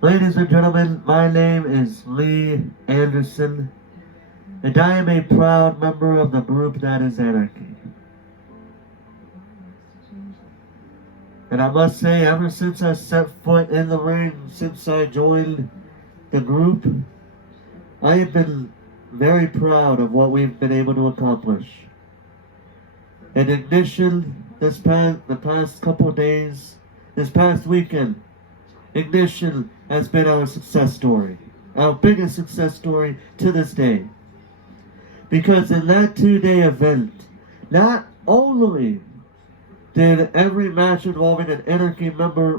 Ladies and gentlemen, my name is Lee Anderson, and I am a proud member of the group that is Anarchy. And I must say, ever since I set foot in the ring, since I joined the group, I have been very proud of what we've been able to accomplish. And Ignition, the past couple days, this past weekend, Ignition has been our success story. Our biggest success story to this day. Because in that 2-day event, not only did every match involving an Anarchy member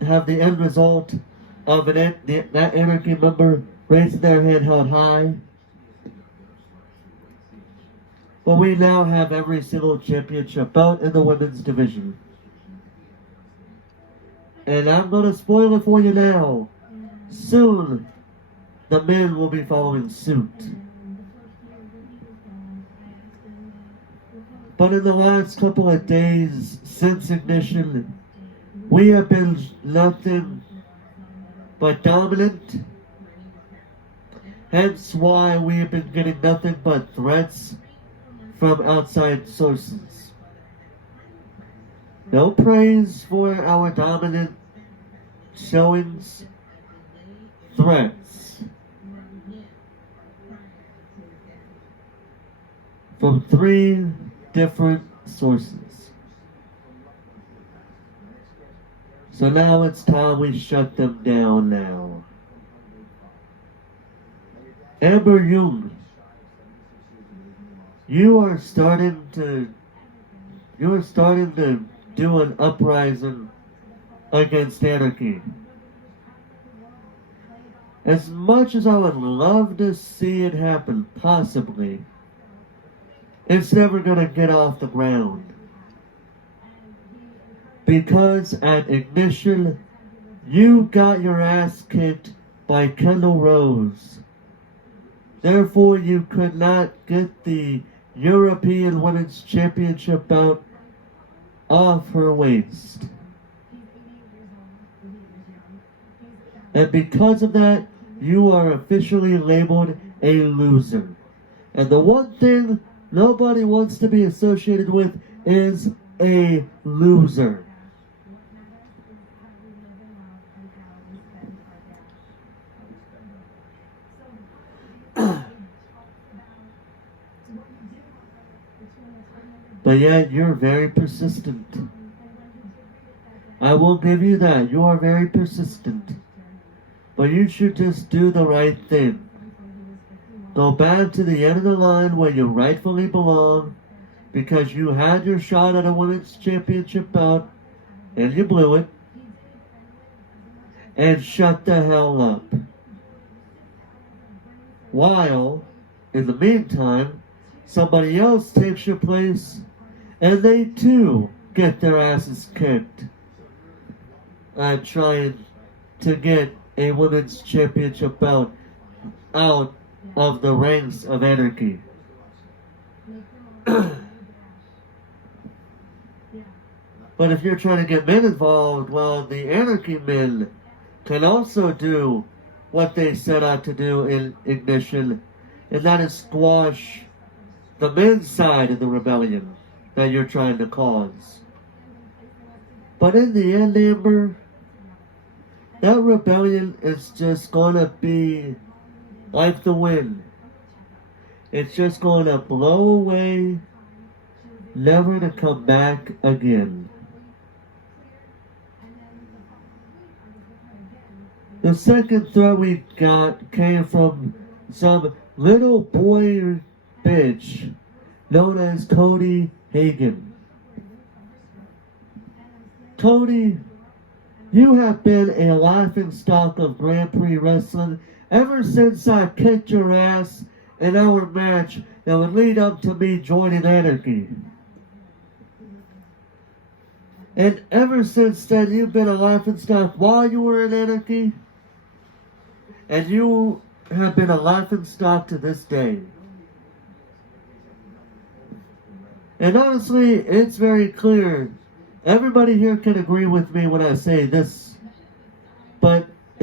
have the end result of that Anarchy member raising their hand held high, but we now have every single championship bout in the women's division. And I'm going to spoil it for you now. Soon, the men will be following suit. But in the last couple of days since Ignition, we have been nothing but dominant. Hence why we have been getting nothing but threats from outside sources. No praise for our dominant showings, threats from 3 different sources. So now it's time we shut them down now. Amber Jung, you are starting to do an uprising against Anarchy. As much as I would love to see it happen, possibly, it's never going to get off the ground. Because at Ignition, you got your ass kicked by Kendall Rose. Therefore, you could not get the European Women's Championship bout off her waist. And because of that, you are officially labeled a loser. And the one thing nobody wants to be associated with is a loser. But yet, you're very persistent. I will give you that. You are very persistent. But you should just do the right thing. Go back to the end of the line where you rightfully belong, because you had your shot at a women's championship bout, and you blew it. And shut the hell up. While, in the meantime, somebody else takes your place, and they too get their asses kicked. Trying to get a women's championship bout out of the ranks of Anarchy. But if you're trying to get men involved, well, the Anarchy men can also do what they set out to do in Ignition, and that is squash the men's side of the rebellion that you're trying to cause. But in the end, Amber, that rebellion is just going to be like the wind. It's just going to blow away, never to come back again. The second threat we got came from some little boy bitch known as Cody Hagen. Cody, you have been a laughingstock of Grand Prix wrestling ever since I kicked your ass in our match that would lead up to me joining Anarchy. And ever since then, you've been a laughingstock while you were in Anarchy, and you have been a laughingstock to this day. And honestly, it's very clear. Everybody here can agree with me when I say this.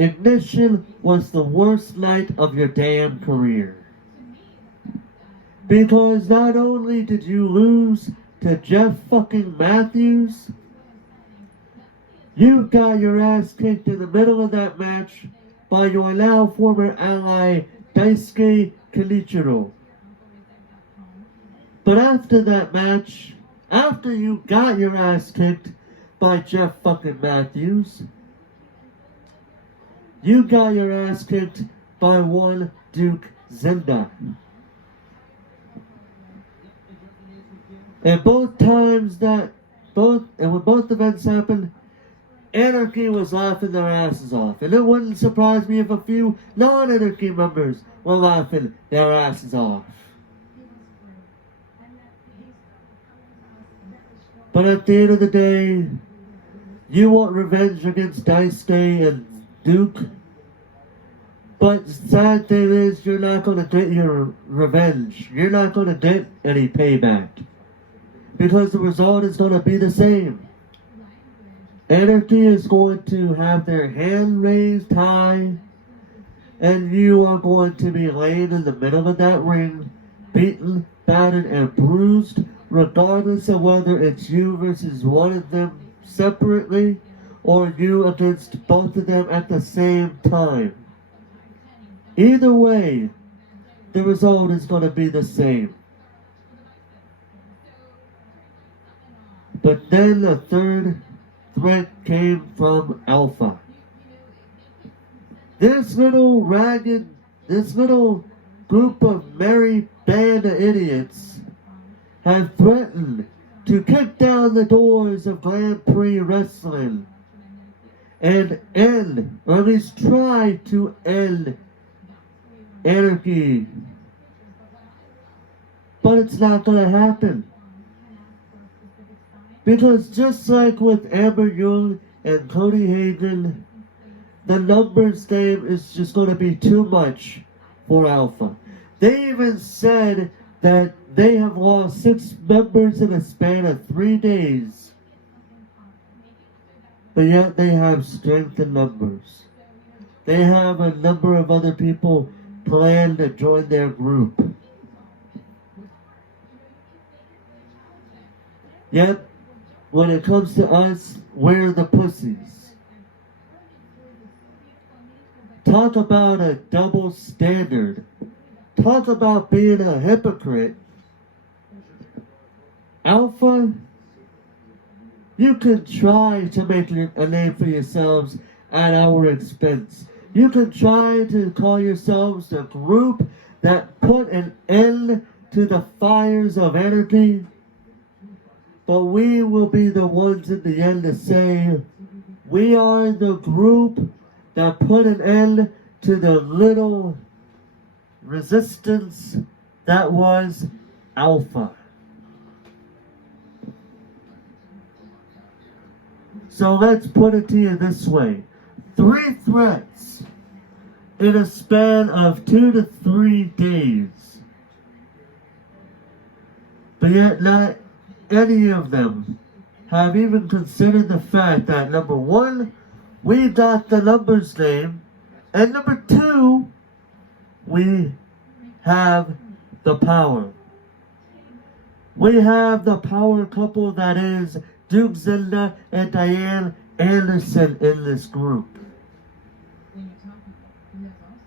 Ignition was the worst night of your damn career. Because not only did you lose to Jeff fucking Matthews, you got your ass kicked in the middle of that match by your now former ally Daisuke Kenichiro. But after that match, after you got your ass kicked by Jeff fucking Matthews, you got your ass kicked by one Duke Zenda. And both times when both events happened, Anarchy was laughing their asses off. And it wouldn't surprise me if a few non-Anarchy members were laughing their asses off. But at the end of the day, you want revenge against Daisuke and Duke. But the sad thing is, you're not going to get your revenge. You're not going to get any payback. Because the result is going to be the same. Anarchy is going to have their hand raised high, and you are going to be laying in the middle of that ring, beaten, battered, and bruised, regardless of whether it's you versus one of them separately, or you against both of them at the same time. Either way, the result is going to be the same. But then the third threat came from Alpha. This little group of merry band of idiots have threatened to kick down the doors of Grand Prix Wrestling and end, or at least try to end, Anarchy. But it's not going to happen. Because just like with Amber Young and Cody Hagen, the numbers game is just going to be too much for Alpha. They even said that they have lost 6 members in a span of 3 days. But yet they have strength in numbers. They have a number of other people planned to join their group. Yet, when it comes to us, we're the pussies. Talk about a double standard. Talk about being a hypocrite. Alpha, you can try to make a name for yourselves at our expense. You can try to call yourselves the group that put an end to the fires of Anarchy. But we will be the ones in the end to say, we are the group that put an end to the little resistance that was Alpha. So let's put it to you this way. 3 threats in a span of 2 to 3 days. But yet not any of them have even considered the fact that, number 1, we got the numbers game, and number 2, we have the power. We have the power couple that is Duke Zenda and Diane Anderson in this group.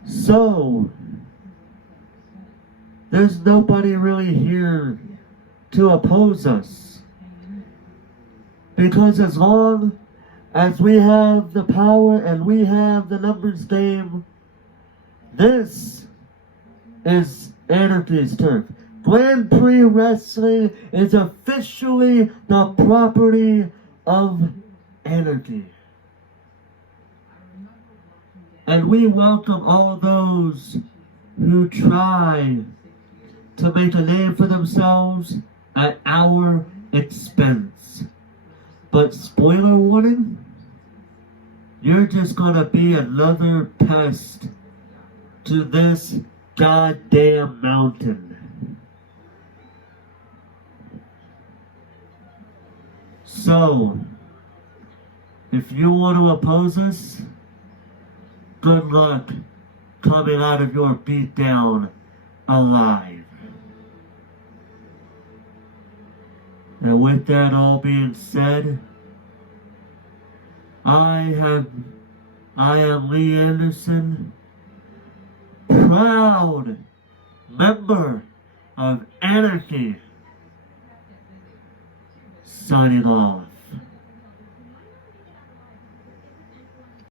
So, there's nobody really here to oppose us. Because as long as we have the power and we have the numbers game, this is Anarchy's turf. Grand Prix Wrestling is officially the property of Anarchy. And we welcome all those who try to make a name for themselves at our expense. But spoiler warning, you're just gonna be another pest to this goddamn mountain. So, if you want to oppose us, good luck coming out of your beatdown alive. And with that all being said, I am Lee Anderson, proud member of Anarchy, signing off.